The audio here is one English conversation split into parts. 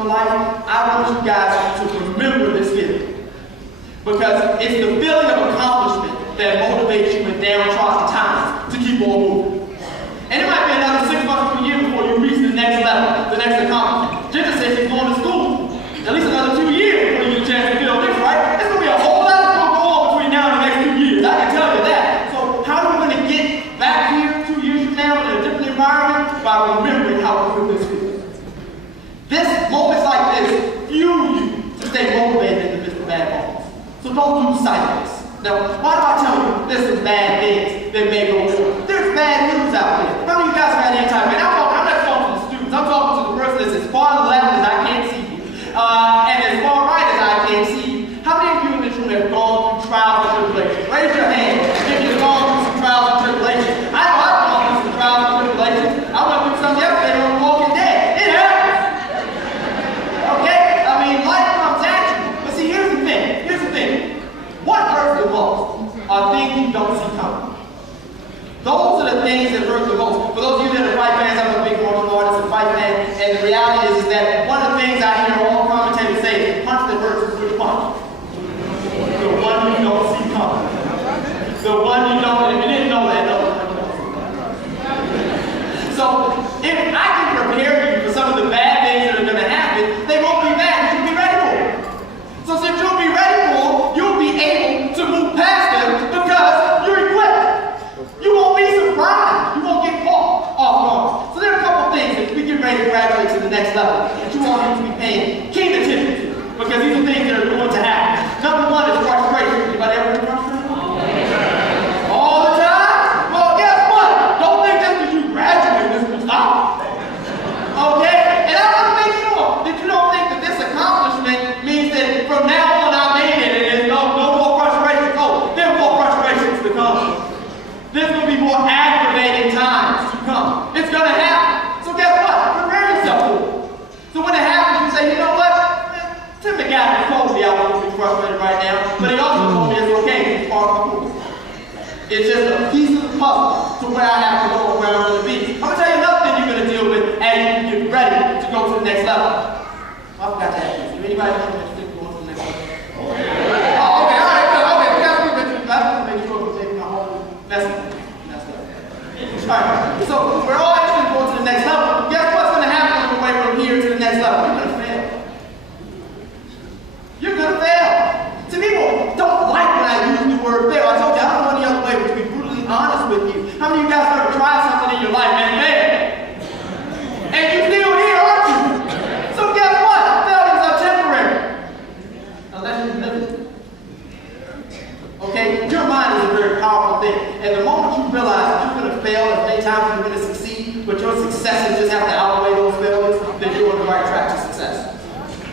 your life, I want you guys to remember this feeling. Because it's the feeling of accomplishment that motivates you in downtrodden times to keep on moving. And it might be another 6 months to a year before you reach the next level, the next accomplishment. Ginger says she's going to school. At least another 2 years before you get a chance to feel this, right? It's going to be a whole lot that's going to go on between now and the next 2 years. I can tell you that. So how are we going to get back here 2 years from now in a different environment? By remembering how good this feels. This, moments like this, fuel you to stay motivated in the midst of bad moments. So don't lose sight of this. Now, why do I tell you there's some bad things that may go on? There's bad news out there. How many of you guys have had any time? Man, I'm not talking to the students. I'm talking to the person that's as far to the left as I can't see you. And as far right as I can't see you. How many of you in this room have gone through trials and tribulations? Raise your hand if you've gone through some trials and tribulations. I know I've gone through some trials and tribulations. I went through some yesterday on The Walking Dead. It happens. Okay? I mean, life comes at you. But see, here's the thing. What hurts the most are things you don't see coming. Those are the things that hurt the most. For those of you that are fight fans, I'm a big martial artist and fight fan, and the reality is that one of the things I hear all commentators say is the punch that hurts is which punch? The one you don't see coming. The one you don't, if you didn't know that, no. So, if I can prepare you for some of the bad things that are going to happen, they won't be bad. You'll be ready for it. So since you'll be ready for them, you'll be able to move past them because you're equipped. You won't be surprised. You won't get caught off guard. So there are a couple things that we get ready to graduate to the next level that you all need to be paying keen attention to because these are things that are going to happen. Number one is frustration. Anybody ever been frustrated? All the time? Well, guess what? Don't think just because you graduate, this will stop. Okay? And I want to make sure that you don't think that this accomplishment means that from now on I made it and there's no more frustration. Oh, there are more frustrations to come. There's going to be more aggravating times to come. It's going to happen. So guess what? Prepare yourself for it. So when it happens, you say, you know what? Tim McAdams told me I wouldn't be frustrated right now, but he also told me it's okay. It's part of the course. It's just a piece of the puzzle to where I have to go and where I'm going to be. I'm going to tell you another thing you're going to deal with as you get ready to go to the next level. I forgot to ask you. Anybody know that you're going to the next level? Oh, okay. All right. Okay. We got to make sure we're taking my whole mess up. All right. So we're all actually going to the next level. Guess what's going to happen on the way from here to the next level? You're going to fail. You're going to fail. See, people don't like when I use the word fail. I told you I don't know any other way but to be brutally honest with you. How many of you guys ever tried something in your life and failed? And you're still here, aren't you? So guess what? Failures are temporary. Unless you live it. Okay? Your mind is a very powerful thing. And the moment you realize that you're going to fail as many times as you're going to succeed, but your successes just have to outweigh those failures, then you're on the right track to success.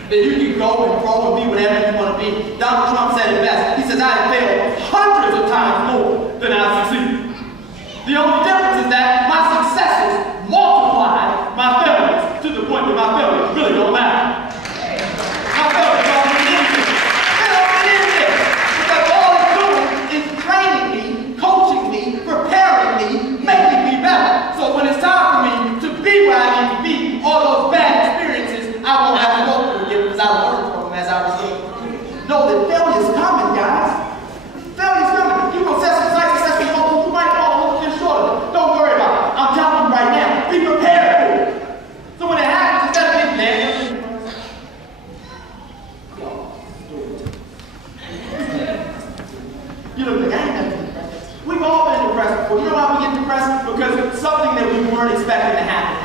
Then you can go and grow and be whatever you want to be. Donald Trump said it best. He says, I have failed hundreds of times more than I've succeeded. The only difference is that my successes multiply my failures to the point that my failures really don't matter. My failures don't mean anything. They don't mean anything. Because all it's doing is training me, coaching me, preparing me, making me better. So when it's time for me to be where I need to be, all those bad experiences, I won't have to go through again because I learned from them as I was going. Know that failure's coming, guys. Failure's coming. You're going to set some successful goals. You might fall a little bit short of it. Don't worry about it. I'm telling you right now. Be prepared for it. So when it happens, instead of being mad, you look like, I ain't never been depressed. We've all been depressed before. You know why we get depressed? Because it's something that we weren't expecting to happen.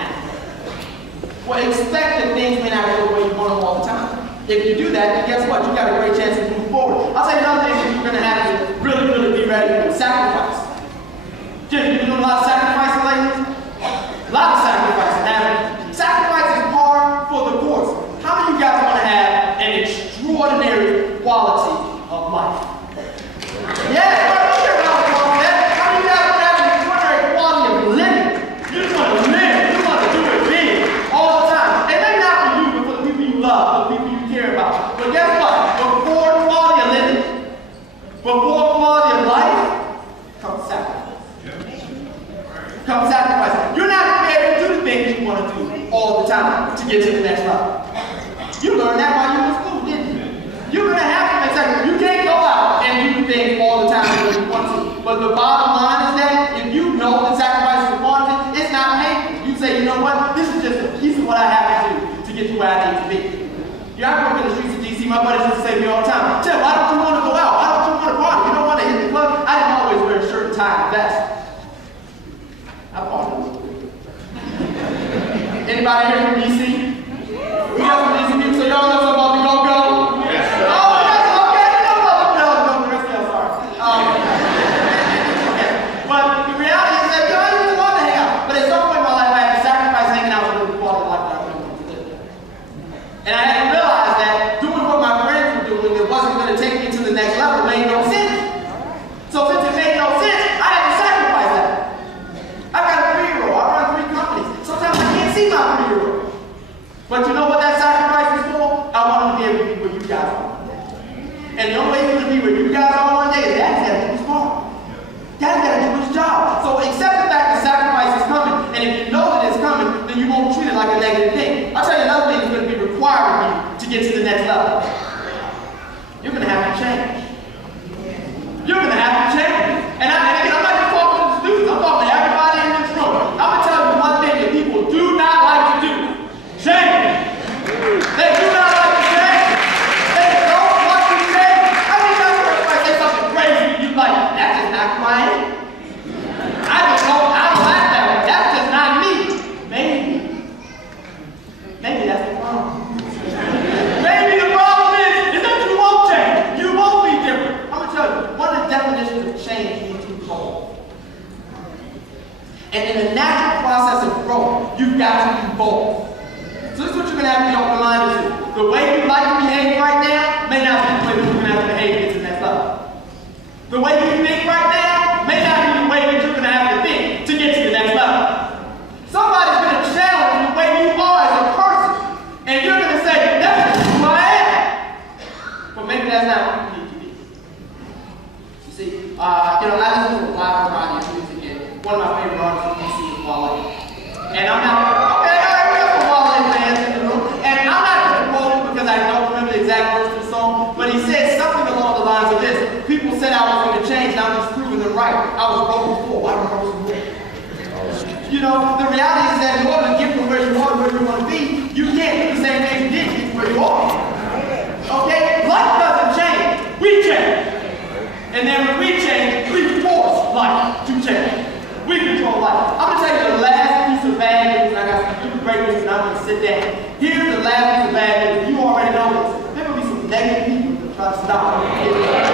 Well, expect that things may not go the way you want them all the time. If you do that, then guess what? You've got a great chance to move forward. I'll tell you another thing that you're going to have to really be ready for. Sacrifice. Jim, you've been doing a lot of sacrificing lately? A lot of sacrificing, haven't you? Sacrifice is par for the course. How many of you guys want to have an extraordinary quality of life? Yeah, don't care about that. How many of you guys want to have an extraordinary quality of living? You just want to live. You want to do it big. All the time. And maybe not for you, but for the people you love, for the people you care about. But guess what? Before quality of living, before quality of life, comes sacrifice. Comes sacrifice. You're not going to be able to do the things you want to do all the time to get to the next level. learned that while you were in school, didn't you? You're going to have to make sacrifices. You can't go out and do things all the time because you want to. But the bottom line is that if you know that sacrifice is warranted, it's not painful. You say, you know what? This is just a piece of what I have to do to get to where I need to be. You know, I grew up in the streets of D.C. My buddies used to say to me all the time, Jeff, why don't you want to go out? Why don't you want to party? You don't want to hit the club? I didn't always wear a shirt and tie and vest. I party. Anybody here from D.C.? We got some D.C. people, so y'all know something about the go-go? Yes. Oh, that's okay. No, the rest of y'all, sorry. Okay. But the reality is that, I used to love to hang out. But at some point in my life, I had to sacrifice hanging out with the quality of life that I really wanted to live. And I had to realize that doing what my friends were doing that wasn't going to take me to the next level made no sense. So since it made no sense, I had to sacrifice that. I've got a 3-year-old. I run 3 companies. Sometimes I can't see my 3-year-old. But you know what that sacrifice is for? I want him to be able to be where you guys are. And the only way he's going to be where you guys are one day is Dad's got to do his part. Dad's got to do his job. So accept the fact that sacrifice is coming. And if you know that it's coming, then you won't treat it like a negative thing. I'll tell you another thing that's going to be required of you to get to the next level. You're going to have to change. You're going to have to change. And again, I'm not just talking to the students. I'm talking to everybody in this room. I'm going to tell you one thing that people do not like to do. Change. They do not like to change. They don't want to change. I mean, that's where if I say something crazy, you're like, that's just not who I am. I don't like that one. That's just not me. Maybe that's the problem. Maybe the problem is that you won't change. You won't be different. I'm going to tell you, one of the definitions of change means to evolve. And in the natural process of growth, you've got to evolve. So this is what you're going to have to be open-minded to. The way you like to behave right now may not be the way that you're going to have to behave to get to the next level. The way you think right now may not be the way that you're going to have to think to get to the next level. Somebody's going to challenge the way you are as a person, and you're going to say, that's just who I am. But maybe that's not who you need to be. You see, I listen to a wide variety of music, and one of my favorite artists from DC is Wale. And I'm not, okay, all right, we got some Wale fans in the room, and I'm not going to quote him because I don't remember the exact words of the song, but he said something along the lines of this. People said I was going to change, and I'm just proving them right. I was wrong before. Why rehearse more? You know, the reality is that in order to get from where you are to where you want to be, you can't do the same thing you did to get to where you are. Okay? Life doesn't change. We change. And then when we change, we force life to change. We control life. I'm going to tell you the last piece of bad news, and I got some super great news, and I'm going to sit down. Here's the last piece of bad news. You already know this. There will be some negative people that try to stop you.